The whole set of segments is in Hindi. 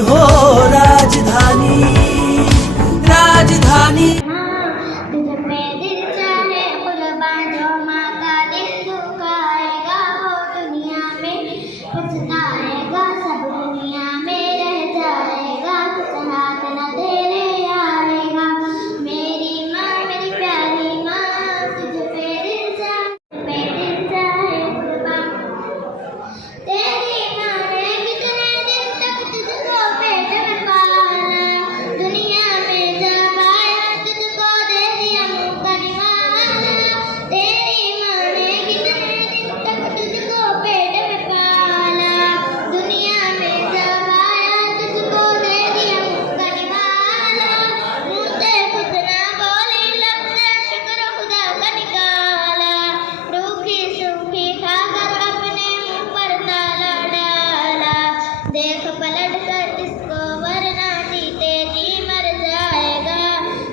हो राजधानी, राजधानी। तुझ पे दिल चाहे कुर्बान जो माँ का दिल दुखाएगा वो दुनिया में पछताएगा, सब दुनिया में रह जाएगा, कुछ हाथ न तेरे आएगा। मेरी माँ मेरी प्यारी माँ, तुझ पे दिल चाहे कुर्बान। तेरी माँ ने कितने दिन तक तुझको पेट में पाला, दुनिया में जब आया तुझको दे दिया मुँह का निवाला। तेरी माँ ने कितने दिन तक तुझको पेट में पाला, दुनिया में जब आया तुझको दे दिया मुँह का निवाला। मुँह से कुछ ना बोली, लब से शुक्र खुदा का निकाला, रूखी सूखी खाकर अपने मुँह पर ताला डाला। देख पलट कर इसको वरना जीते जी मर जाएगा,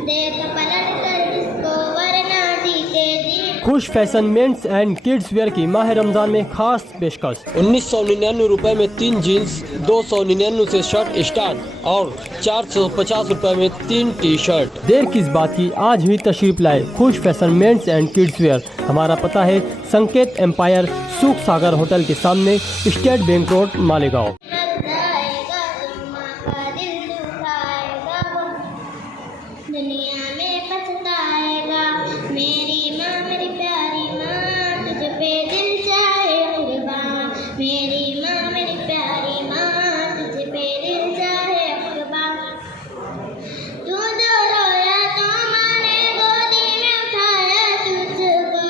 देख पलट कर इसको वरना जीते जी। Khush fashion men's and kids wear की माह रमजान में खास पेशकश। 1999 रुपए में 3 जीन्स, 299 से शर्ट स्टार्ट और 450 रुपए में 3 टी शर्ट। देर किस बात की, आज ही तशरीफ लाए Khush fashion men's and kids wear. हमारा पता है संकेत एम्पायर सुख सागर होटल के सामने, स्टेट बैंक रोड, मालेगांव। मर जाएगा जो माँ का दिल दुखाएगा वो दुनिया में पछताएगा। मेरी माँ मेरी प्यारी माँ, तुझ पे दिल चाहे कुर्बान। मेरी माँ मेरी प्यारी माँ, तुझ पे दिल चाहे कुर्बान। तू जो रोया तो माँ ने गोदी में उठाया तुझको,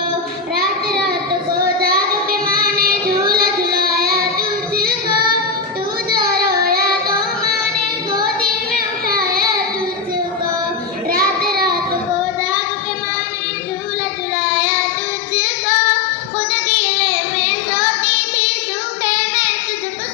रात रात को जाग के माँ ने झूला झुलाया तुझको। तू जो रोया तो माँ ने गोदी में उठाया तुझको, रात रात को जाग के माँ ने झूला झुलाया तुझको। खुद गीले में सोती थी, सूखे में तुझको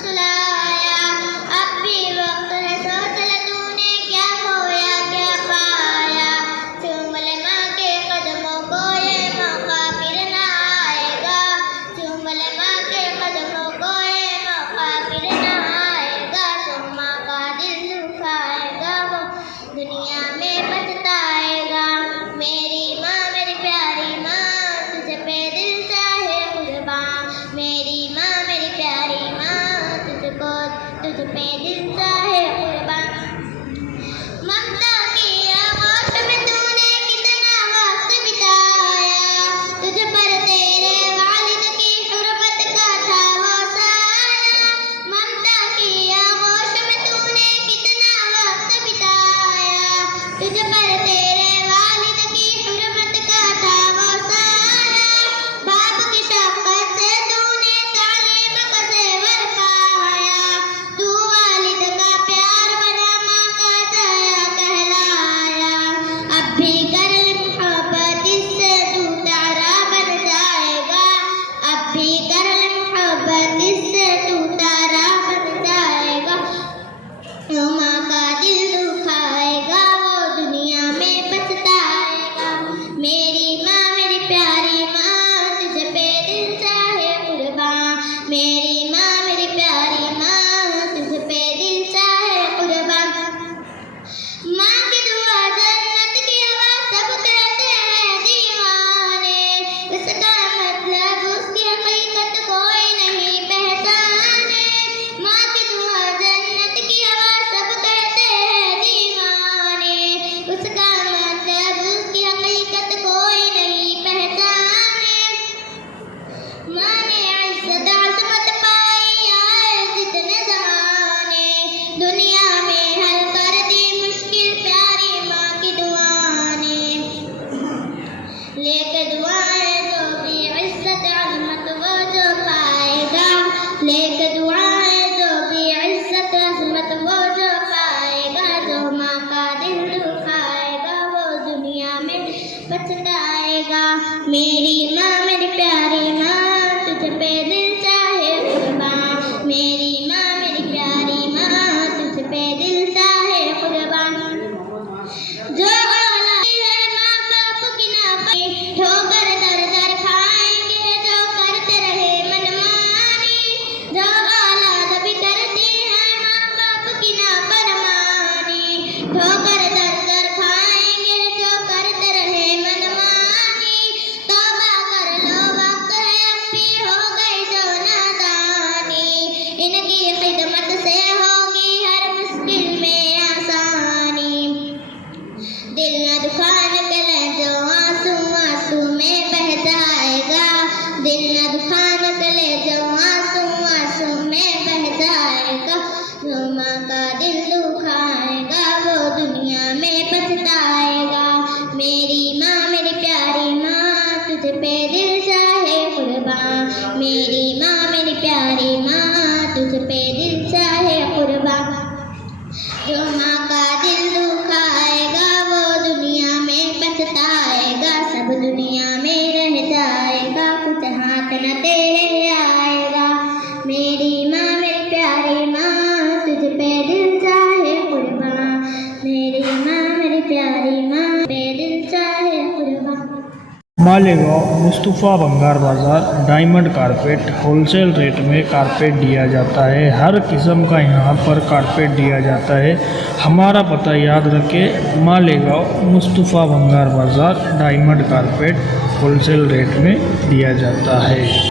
मालेगांव मुस्तफ़ा भंगार बाज़ार डायमंड कारपेट होलसेल रेट में कारपेट दिया जाता है। हर किस्म का यहाँ पर कारपेट दिया जाता है। हमारा पता याद रखें, मालेगांव मुस्तफ़ा भंगार बाज़ार डायमंड कारपेट होलसेल रेट में दिया जाता है।